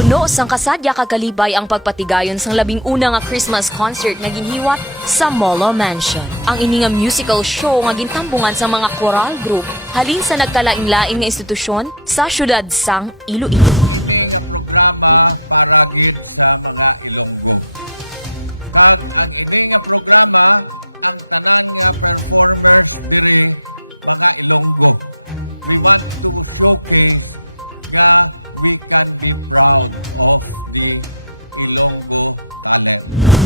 Puno sang kasadya kakalibay ang pagpatigayon sang 11 nga Christmas concert nga ginhiwat sa Molo Mansion. Ang ini nga musical show nga gintambungan sa mga choral group halin sa nagkalain-lain nga institusyon sa syudad sang Iloilo.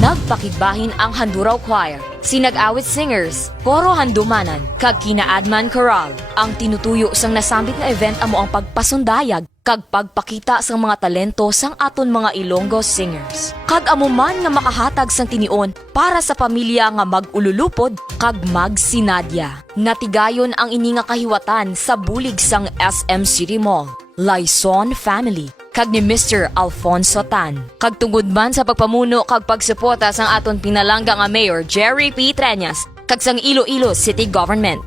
Nagpakigbahin ang Handuraw Choir, sinag-awit singers, koro handumanan, kag kinaadman choral. Ang tinutuyo sang nasambit nga event amo ang pagpasundayag kag pagpakita sang mga talento sang aton mga Ilonggo singers. Kag amo man nga makahatag sang tinion para sa pamilya nga mag-ululupod kag magsinadya. Natigayon ang ini nga kahiwatan sa bulig sang SM City Mall, Laison Family, kag ni Mr. Alfonso Tan. Kag tungod man sa pagpamuno kag pagsuporta sang aton pinalangga nga Mayor Jaro Treñas kag sang Iloilo City Government.